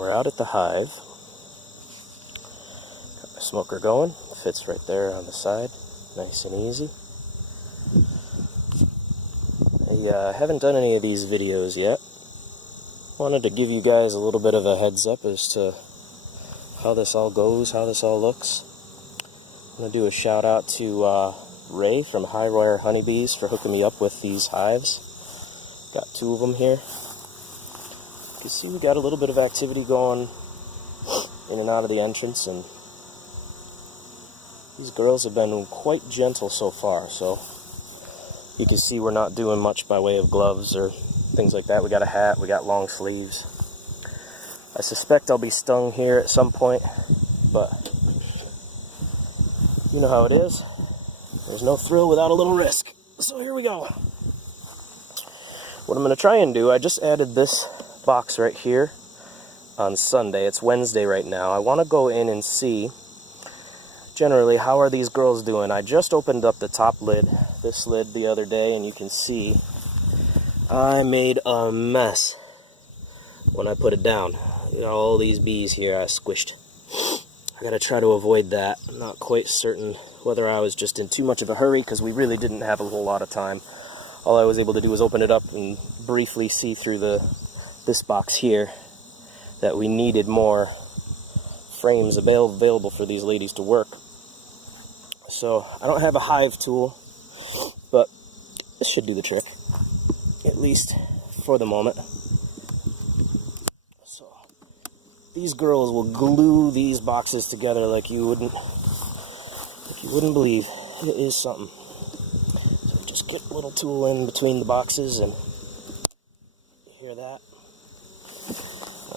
We're out at the hive. Got my smoker going. Fits right there on the side. Nice and easy. I haven't done any of these videos yet. Wanted to give you guys a little bit of a heads up as to how this all goes, how this all looks. I'm going to do a shout out to Ray from Hiwire Honeybees for hooking me up with these hives. Got 2 of them here. You can see we got a little bit of activity going in and out of the entrance, and these girls have been quite gentle so far, so you can see we're not doing much by way of gloves or things like that. We got a hat, we got long sleeves. I suspect I'll be stung here at some point, but you know how it is. There's no thrill without a little risk. So here we go. What I'm going to try and do, I just added this box right here on Sunday. It's Wednesday right now. I want to go in and see generally how are these girls doing. I just opened up the top lid, this lid, the other day, and you can see I made a mess when I put it down. Look at all these bees here I squished. I gotta try to avoid that. I'm not quite certain whether I was just in too much of a hurry, because we really didn't have a whole lot of time. All I was able to do was open it up and briefly see through this box here that we needed more frames available for these ladies to work. So I don't have a hive tool, but this should do the trick, at least for the moment. So these girls will glue these boxes together like you wouldn't believe. It is something. So just get a little tool in between the boxes, and you hear that?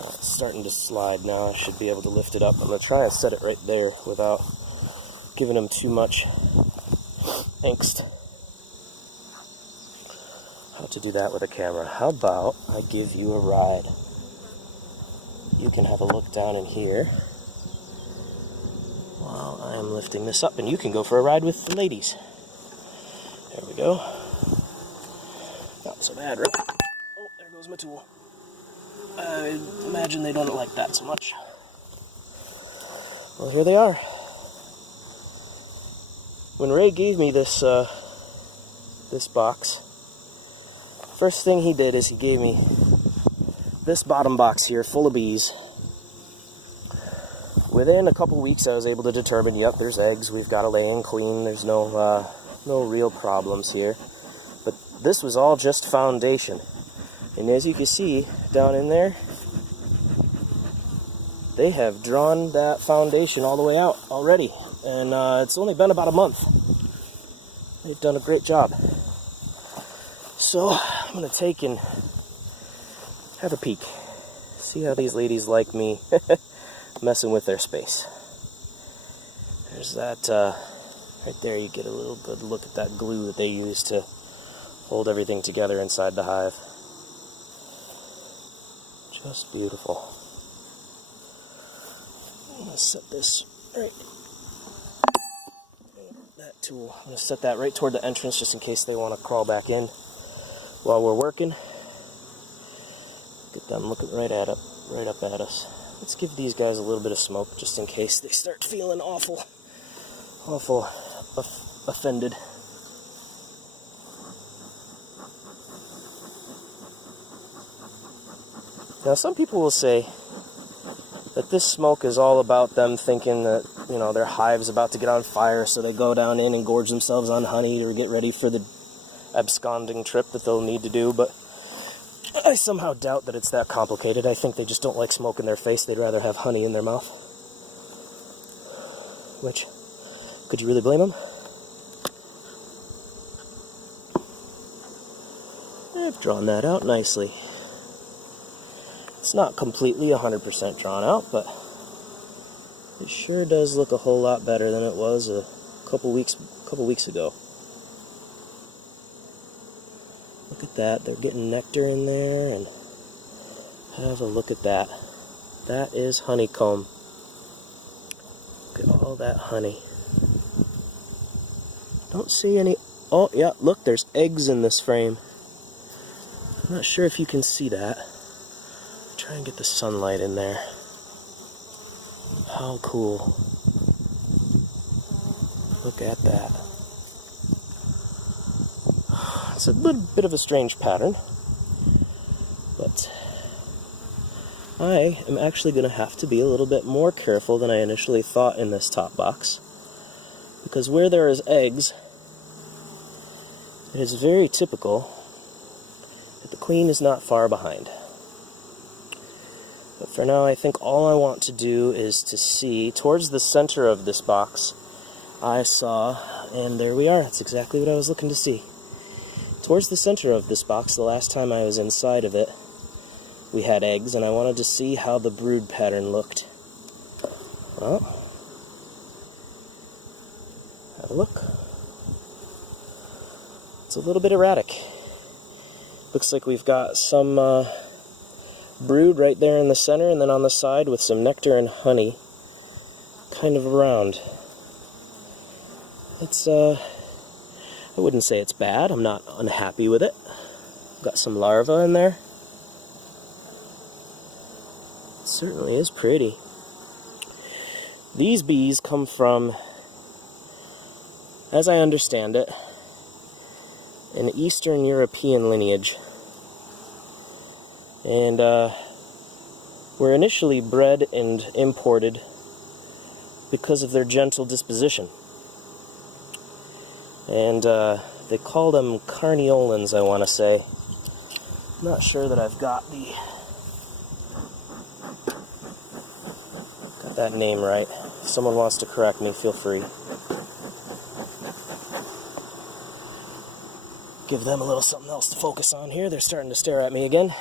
It's starting to slide now. I should be able to lift it up. I'm going to try and set it right there without giving them too much angst. How to do that with a camera. How about I give you a ride? You can have a look down in here while I am lifting this up, and you can go for a ride with the ladies. There we go. Not so bad, right? Oh, there goes my tool. I imagine they don't like that so much. Well, here they are. When Ray gave me this box, first thing he did is he gave me this bottom box here full of bees. Within a couple weeks I was able to determine, yep, there's eggs, we've got a laying queen, there's no real problems here. But this was all just foundation. And as you can see down in there, they have drawn that foundation all the way out already. And it's only been about a month. They've done a great job. So I'm going to take and have a peek. See how these ladies like me messing with their space. There's that, right there you get a little good look at that glue that they use to hold everything together inside the hive. Just beautiful. I'm going to set this right, that tool, I'm going to set that right toward the entrance just in case they want to crawl back in while we're working. Get them looking right up at us. Let's give these guys a little bit of smoke just in case they start feeling awful offended. Now, some people will say that this smoke is all about them thinking that, you know, their hive's about to get on fire, so they go down in and gorge themselves on honey to get ready for the absconding trip that they'll need to do, but I somehow doubt that it's that complicated. I think they just don't like smoke in their face. They'd rather have honey in their mouth. Which, could you really blame them? I've drawn that out nicely. It's not completely 100% drawn out, but it sure does look a whole lot better than it was a couple weeks ago. Look at that, they're getting nectar in there, and have a look at that. That is honeycomb. Look at all that honey. Don't see any, oh yeah, look, there's eggs in this frame. I'm not sure if you can see that. Try and get the sunlight in there. How cool. Look at that. It's a little bit of a strange pattern, but I am actually going to have to be a little bit more careful than I initially thought in this top box, because where there is eggs, it is very typical that the queen is not far behind. But for now, I think all I want to do is to see towards the center of this box. I saw, and there we are, that's exactly what I was looking to see. Towards the center of this box, the last time I was inside of it, we had eggs, and I wanted to see how the brood pattern looked. Well, have a look. It's a little bit erratic. Looks like we've got some brood right there in the center, and then on the side with some nectar and honey kind of around. It's, I wouldn't say it's bad. I'm not unhappy with it. Got some larvae in there. It certainly is pretty. These bees come from, as I understand it, an Eastern European lineage. And were initially bred and imported because of their gentle disposition. And they call them carniolans, I want to say. I'm not sure that I've got that name right. If someone wants to correct me, feel free. Give them a little something else to focus on here. They're starting to stare at me again.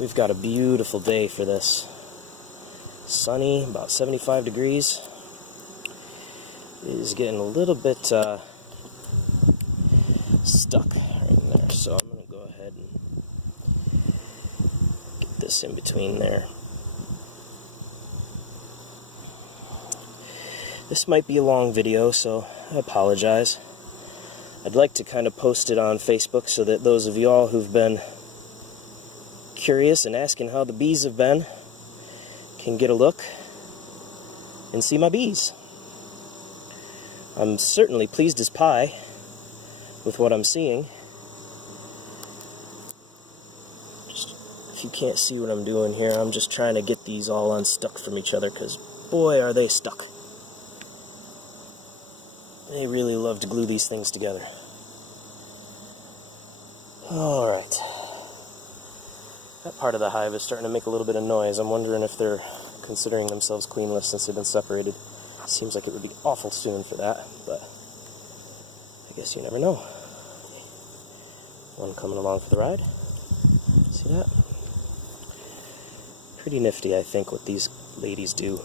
We've got a beautiful day for this. Sunny, about 75 degrees. It is getting a little bit stuck right in there, so I'm going to go ahead and get this in between there. This might be a long video, so I apologize. I'd like to kind of post it on Facebook so that those of y'all who've been curious and asking how the bees have been can get a look and see my bees. I'm certainly pleased as pie with what I'm seeing. Just, if you can't see what I'm doing here, I'm just trying to get these all unstuck from each other, because boy are they stuck. They really love to glue these things together. Alright. That part of the hive is starting to make a little bit of noise. I'm wondering if they're considering themselves queenless since they've been separated. Seems like it would be awful soon for that, but I guess you never know. One coming along for the ride. See that? Pretty nifty, I think, what these ladies do.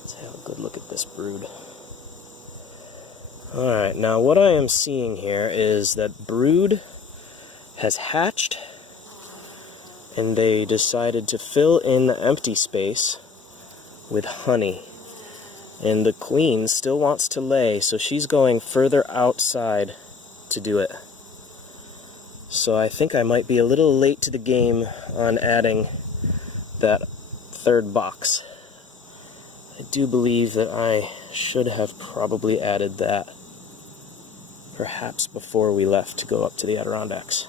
Let's have a good look at this brood. Alright, now what I am seeing here is that brood has hatched, and they decided to fill in the empty space with honey. And the queen still wants to lay, so she's going further outside to do it. So I think I might be a little late to the game on adding that third box. I do believe that I should have probably added that perhaps before we left to go up to the Adirondacks.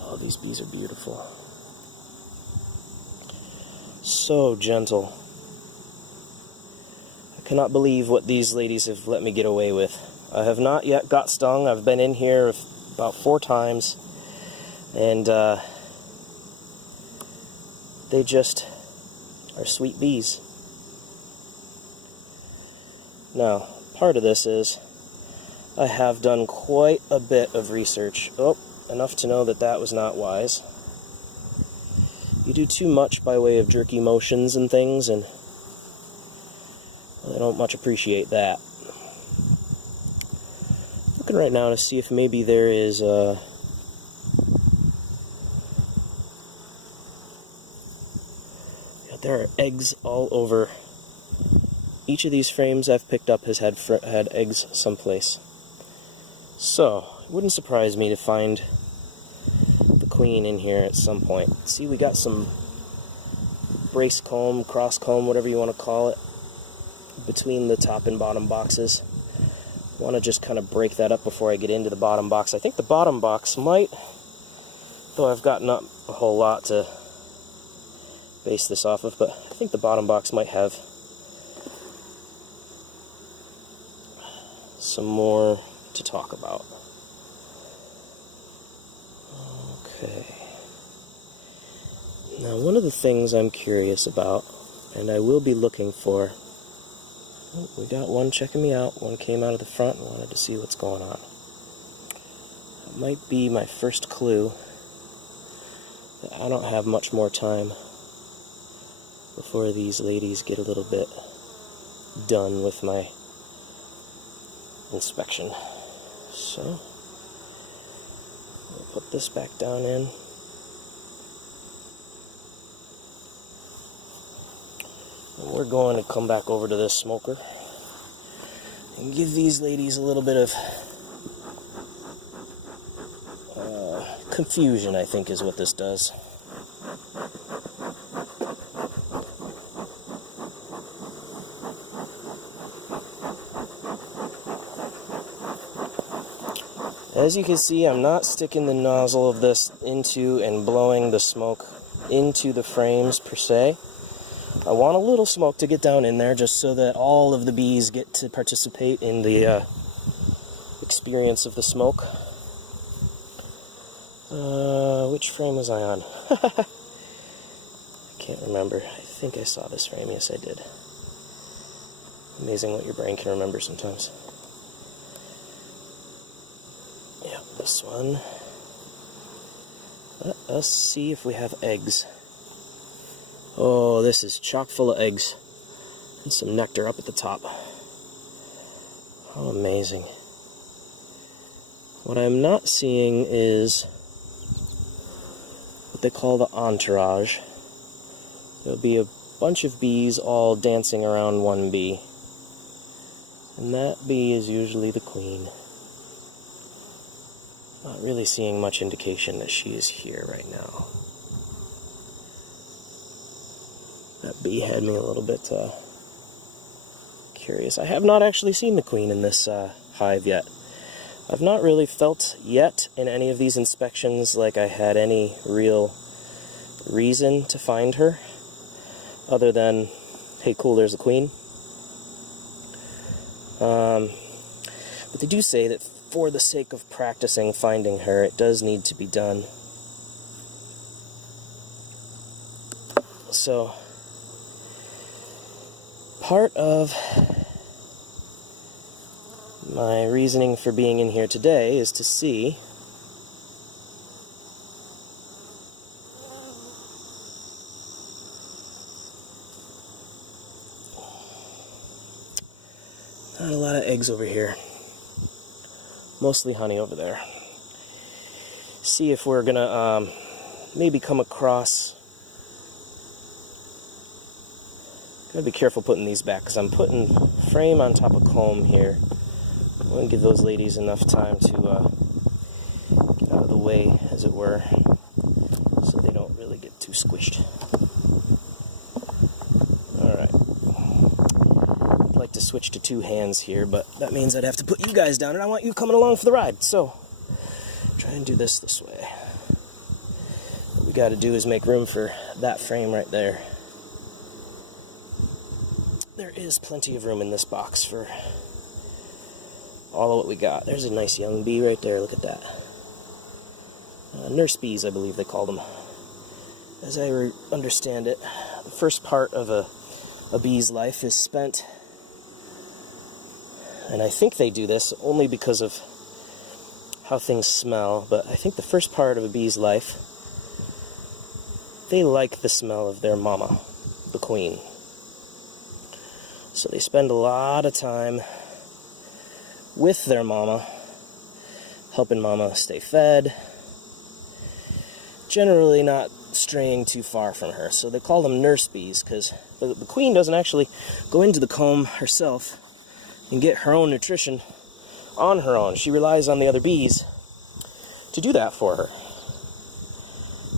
Oh, these bees are beautiful. So gentle. I cannot believe what these ladies have let me get away with. I have not yet got stung. I've been in here about 4 times, and they just are sweet bees. Now, part of this is I have done quite a bit of research. Oh, enough to know that that was not wise. You do too much by way of jerky motions and things, and I don't much appreciate that. Looking right now to see if maybe there is yeah, there are eggs all over Each of these frames I've picked up has had eggs someplace. So, it wouldn't surprise me to find the queen in here at some point. See, we got some brace comb, cross comb, whatever you want to call it, between the top and bottom boxes. I want to just kind of break that up before I get into the bottom box. I think the bottom box might, though I've gotten up a whole lot to base this off of, but I think the bottom box might have some more to talk about. Okay. Now, one of the things I'm curious about, and I will be looking for, oh, we got one checking me out. One came out of the front and wanted to see what's going on. That might be my first clue that I don't have much more time before these ladies get a little bit done with my inspection. So, we'll put this back down in. And we're going to come back over to this smoker and give these ladies a little bit of confusion, I think is what this does. As you can see, I'm not sticking the nozzle of this into and blowing the smoke into the frames per se. I want a little smoke to get down in there just so that all of the bees get to participate in the experience of the smoke. Which frame was I on? I can't remember. I think I saw this frame. Yes, I did. Amazing what your brain can remember sometimes. Yeah, this one. Let us see if we have eggs. Oh, this is chock full of eggs. And some nectar up at the top. How amazing. What I'm not seeing is what they call the entourage. There'll be a bunch of bees all dancing around one bee. And that bee is usually the queen. Not really seeing much indication that she is here right now. That bee had me a little bit curious. I have not actually seen the queen in this hive yet. I've not really felt yet in any of these inspections like I had any real reason to find her, other than, hey cool, there's the queen. But they do say that for the sake of practicing finding her, it does need to be done. So, part of my reasoning for being in here today is to see not a lot of eggs over here. Mostly honey over there. See if we're gonna maybe come across. Gotta be careful putting these back because I'm putting frame on top of comb here. I want to give those ladies enough time to get out of the way, as it were, so they don't really get too squished. Alright. I'd like to switch to two hands here, but that means I'd have to put you guys down, and I want you coming along for the ride, so try and do this way. What we gotta do is make room for that frame right there. There is plenty of room in this box for all of what we got. There's a nice young bee right there, look at that. Nurse bees, I believe they call them. As I understand it, the first part of a bee's life is spent, and I think they do this only because of how things smell, but I think the first part of a bee's life, they like the smell of their mama, the queen. So they spend a lot of time with their mama, helping mama stay fed. Generally not straying too far from her. So they call them nurse bees, because the queen doesn't actually go into the comb herself and get her own nutrition on her own. She relies on the other bees to do that for her.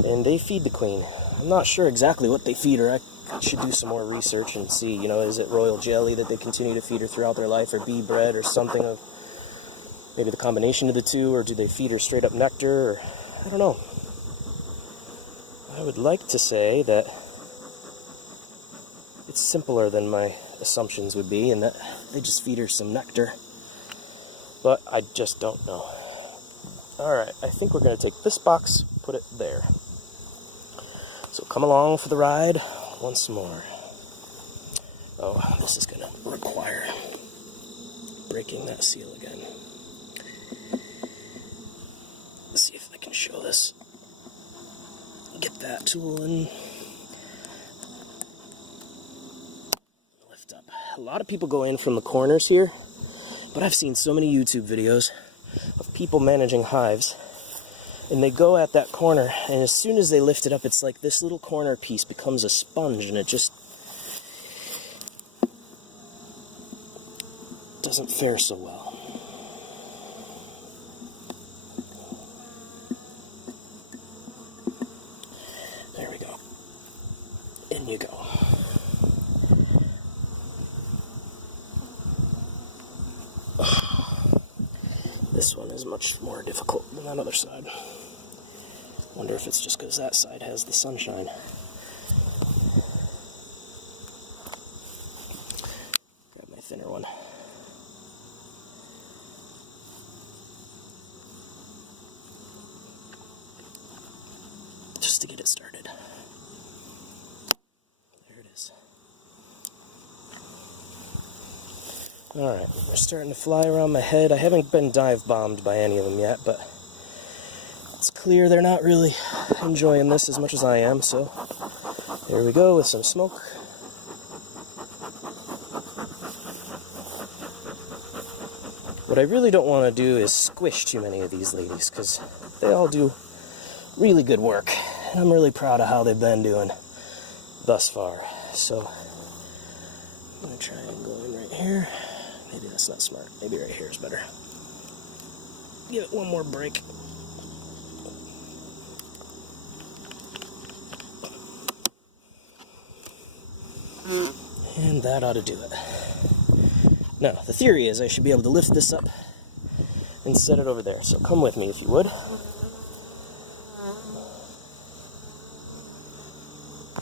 And they feed the queen. I'm not sure exactly what they feed her. I should do some more research and see, you know, is it royal jelly that they continue to feed her throughout their life, or bee bread, or something of maybe the combination of the two, or do they feed her straight up nectar, or I don't know. I would like to say that it's simpler than my assumptions would be, and that they just feed her some nectar. But I just don't know. Alright, I think we're going to take this box, put it there. So come along for the ride once more. Oh, this is going to require breaking that seal again. Let's see if I can show this. Get that tool and lift up. A lot of people go in from the corners here, but I've seen so many YouTube videos of people managing hives, and they go at that corner, and as soon as they lift it up, it's like this little corner piece becomes a sponge, and it just doesn't fare so well. There we go. In you go. This one is much more difficult than that other side. Wonder if it's just because that side has the sunshine. Grab my thinner one. Just to get it started. There it is. Alright, we're starting to fly around my head. I haven't been dive bombed by any of them yet, but it's clear they're not really enjoying this as much as I am, so there we go with some smoke. What I really don't want to do is squish too many of these ladies, because they all do really good work, and I'm really proud of how they've been doing thus far. So I'm going to try and go in right here. Maybe that's not smart. Maybe right here is better. Give it one more break. And that ought to do it. Now, the theory is I should be able to lift this up and set it over there. So come with me if you would.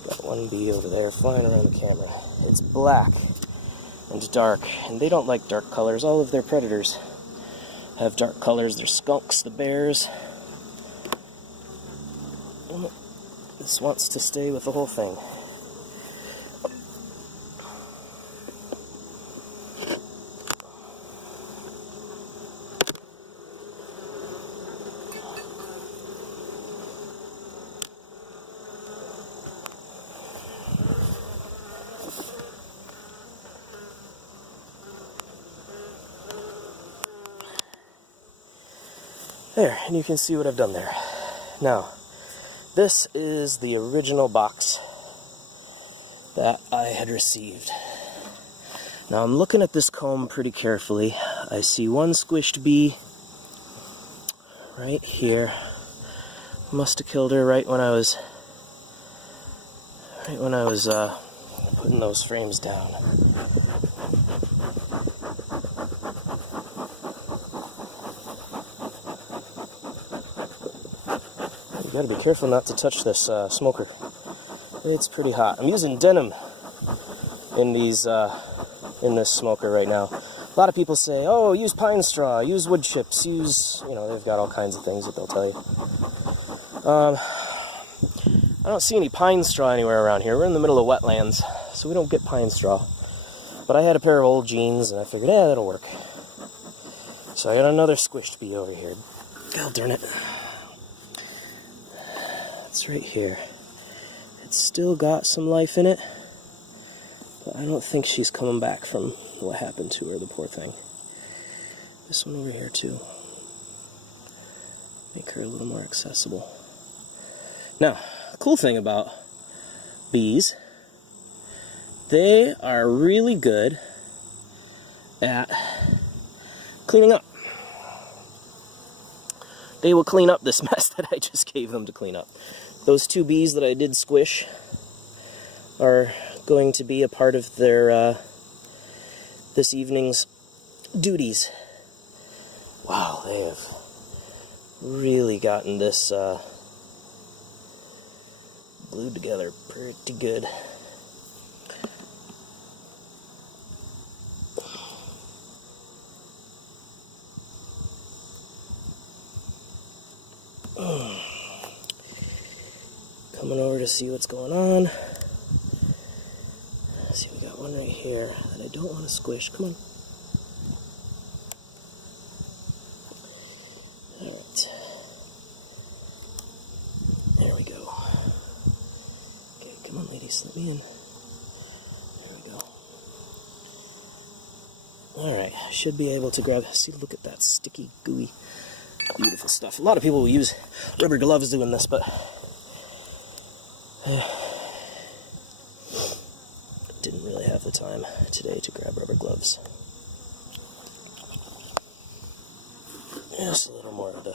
Got one bee over there flying around the camera. It's black and dark, and they don't like dark colors. All of their predators have dark colors. They're skunks, the bears. This wants to stay with the whole thing. There, and you can see what I've done there. Now, this is the original box that I had received. Now, I'm looking at this comb pretty carefully. I see one squished bee right here. Must have killed her right when I was putting those frames down. You gotta be careful not to touch this smoker. It's pretty hot. I'm using denim in these in this smoker right now. A lot of people say, "Oh, use pine straw, use wood chips, use," you know, they've got all kinds of things that they'll tell you. I don't see any pine straw anywhere around here. We're in the middle of wetlands, so we don't get pine straw. But I had a pair of old jeans, and I figured, yeah, that'll work. So I got another squished bee over here. God darn it. It's right here. It's still got some life in it, but I don't think she's coming back from what happened to her, the poor thing. This one over here, too. Make her a little more accessible. Now, cool thing about bees, they are really good at cleaning up. They will clean up this mess that I just gave them to clean up. Those 2 bees that I did squish are going to be a part of their this evening's duties. Wow, they have really gotten this glued together pretty good. Coming over to see what's going on. See, we got one right here that I don't want to squish. Come on. Alright. There we go. Okay, come on, ladies, let me in. There we go. Alright, I should be able to grab. See, look at that sticky, gooey, beautiful stuff. A lot of people will use rubber gloves doing this, but didn't really have the time today to grab rubber gloves. Just a little more of the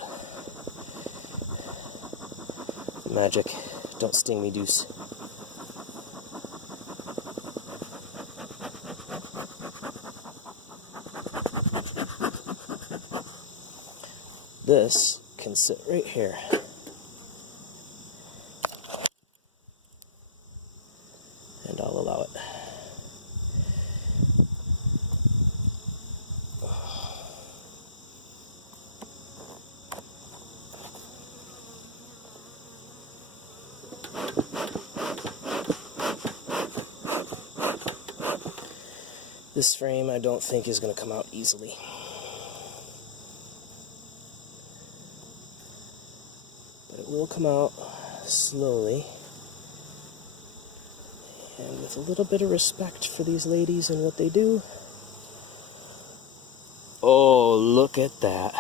magic. Don't sting me, Deuce. This can sit right here. And I'll allow it. This frame I don't think is going to come out easily. But it will come out slowly. And with a little bit of respect for these ladies and what they do. Oh, look at that.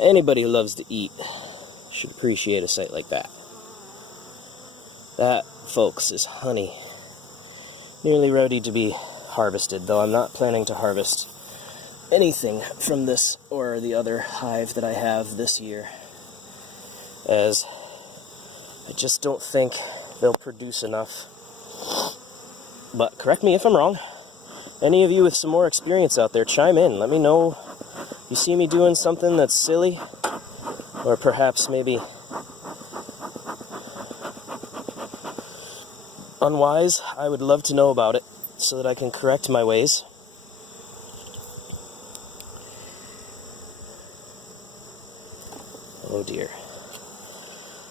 Anybody who loves to eat should appreciate a sight like that. That, folks, is honey. Nearly ready to be harvested, though I'm not planning to harvest anything from this or the other hive that I have this year, as I just don't think they'll produce enough. But correct me if I'm wrong. Any of you with some more experience out there, chime in. Let me know. You see me doing something that's silly, or perhaps maybe unwise. I would love to know about it so that I can correct my ways. Oh dear.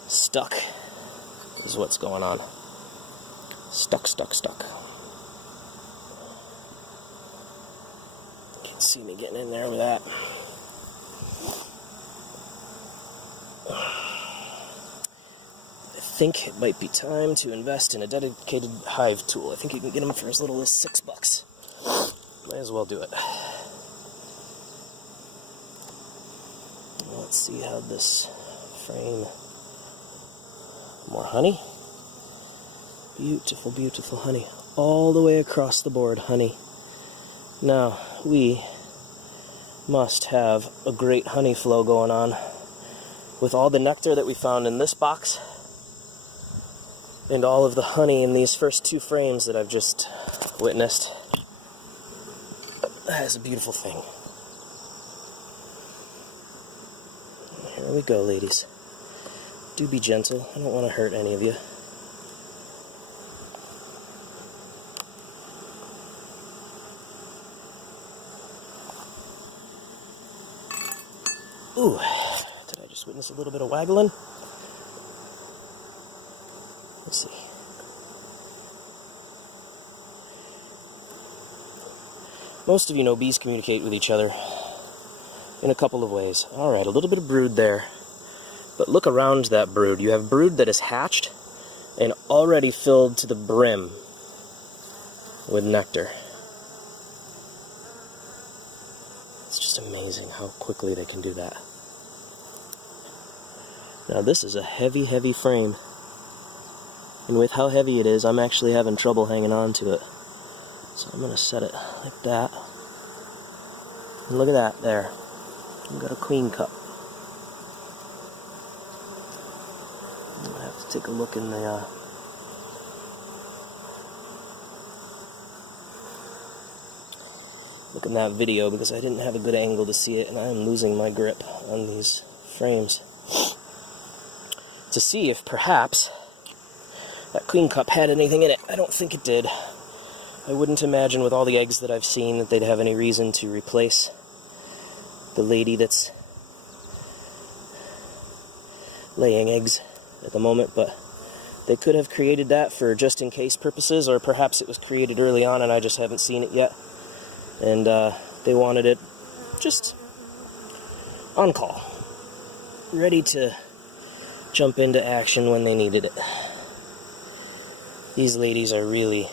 Stuck is what's going on. Stuck, stuck, stuck. Can't see me getting in there with that. I think it might be time to invest in a dedicated hive tool. I think you can get them for as little as $6. Might as well do it. Let's see how this frame. More honey. Beautiful, beautiful honey. All the way across the board, honey. Now, we must have a great honey flow going on with all the nectar that we found in this box and all of the honey in these first 2 frames that I've just witnessed. That is a beautiful thing. Here we go, ladies. Do be gentle. I don't want to hurt any of you. Ooh, did I just witness a little bit of waggling? Let's see. Most of you know bees communicate with each other in a couple of ways. Alright, a little bit of brood there. But look around that brood. You have brood that is hatched and already filled to the brim with nectar. It's just amazing how quickly they can do that. Now this is a heavy, heavy frame. And with how heavy it is, I'm actually having trouble hanging on to it. So I'm going to set it like that. And look at that there. I've got a queen cup. I'm going to have to take a look in the look in that video because I didn't have a good angle to see it, and I am losing my grip on these frames. To see if perhaps that queen cup had anything in it. I don't think it did. I wouldn't imagine with all the eggs that I've seen that they'd have any reason to replace the lady that's laying eggs at the moment, but they could have created that for just in case purposes, or perhaps it was created early on and I just haven't seen it yet. And they wanted it just on call, ready to jump into action when they needed it. These ladies are really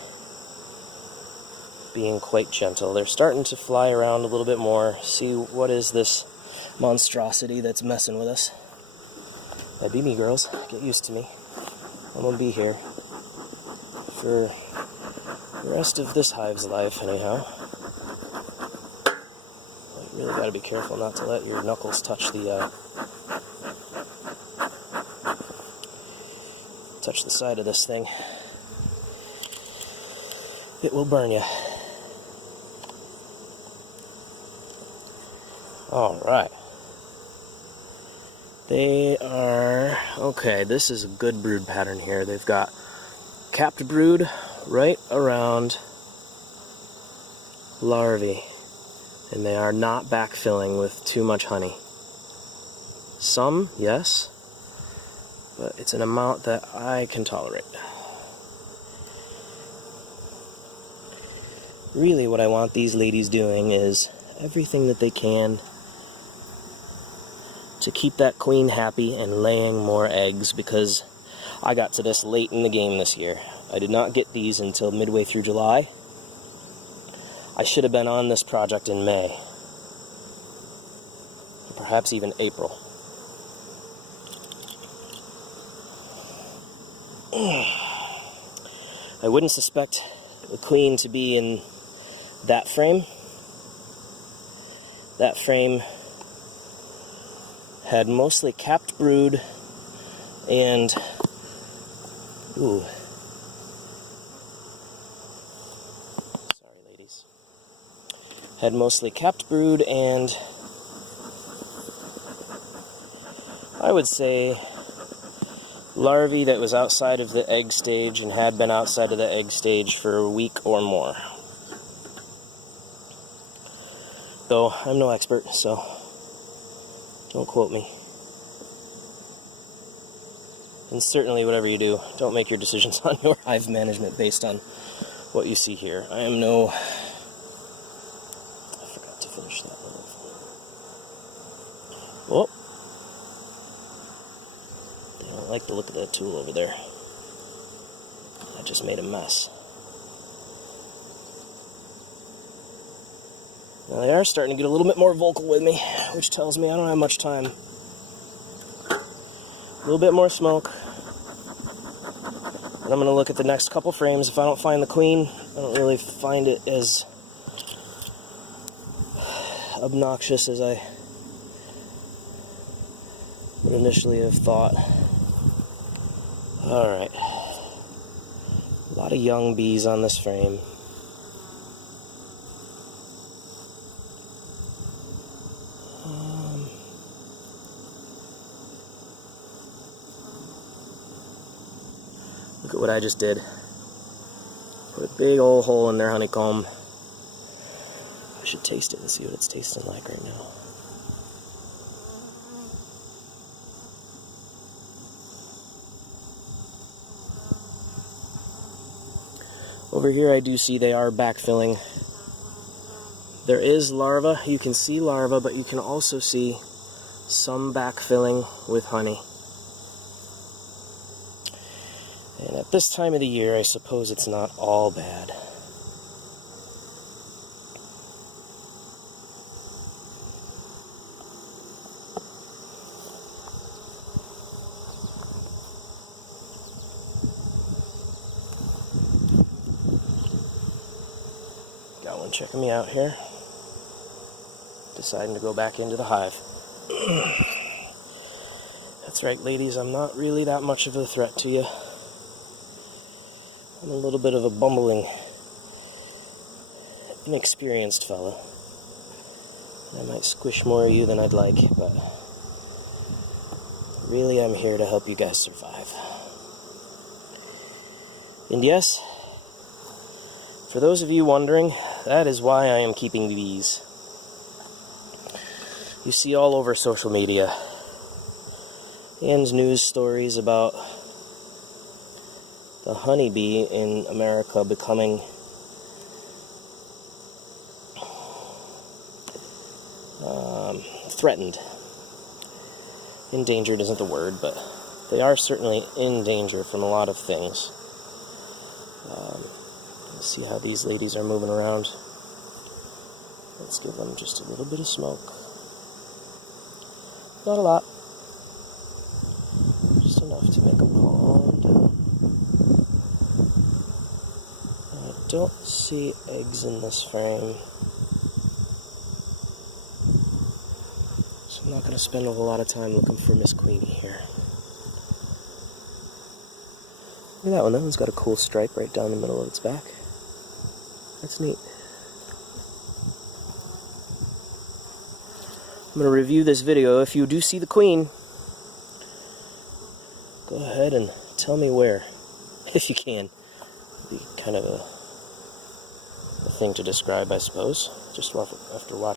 being quite gentle. They're starting to fly around a little bit more. See, what is this monstrosity that's messing with us? That'd be me, girls. Get used to me. I'm gonna be here for the rest of this hive's life, anyhow. You really gotta be careful not to let your knuckles touch the side of this thing. It will burn you. Alright. They are... okay, this is a good brood pattern here. They've got capped brood right around larvae. And they are not backfilling with too much honey. Some, yes. But it's an amount that I can tolerate. Really what I want these ladies doing is everything that they can to keep that queen happy and laying more eggs, because I got to this late in the game this year. I did not get these until midway through July. I should have been on this project in May. Perhaps even April. I wouldn't suspect the queen to be in that frame. That frame had mostly capped brood and sorry ladies. Had mostly capped brood and I would say larvae that was outside of the egg stage and had been outside of the egg stage for a week or more. Though I'm no expert, so don't quote me. And certainly whatever you do, don't make your decisions on your hive management based on what you see here. I am no... I forgot to finish that one off. Oh! They don't like the look of that tool over there. I just made a mess. Now they are starting to get a little bit more vocal with me, which tells me I don't have much time. A little bit more smoke. And I'm going to look at the next couple frames. If I don't find the queen, I don't really find it as obnoxious as I would initially have thought. Alright. A lot of young bees on this frame. Look at what I just did. Put a big old hole in their honeycomb. I should taste it and see what it's tasting like right now. Over here I do see they are backfilling. There is larva. You can see larva, but you can also see some backfilling with honey. And at this time of the year, I suppose it's not all bad. checking me out here. Deciding to go back into the hive. That's right, ladies, I'm not really that much of a threat to you. I'm a little bit of a bumbling, inexperienced fella. I might squish more of you than I'd like, but really I'm here to help you guys survive. And yes, for those of you wondering, that is why I am keeping these. You see all over social media and news stories about the honeybee in America becoming threatened. Endangered isn't the word, but they are certainly in danger from a lot of things. Let's see how these ladies are moving around. Let's give them just a little bit of smoke. Not a lot. Just enough to make them calm down. I don't see eggs in this frame, so I'm not going to spend a whole lot of time looking for Miss Queenie here. Look at that one. That one's got a cool stripe right down the middle of its back. That's neat. I'm going to review this video. If you do see the queen, go ahead and tell me where, if you can. It'd be kind of a thing to describe, I suppose, just after watching.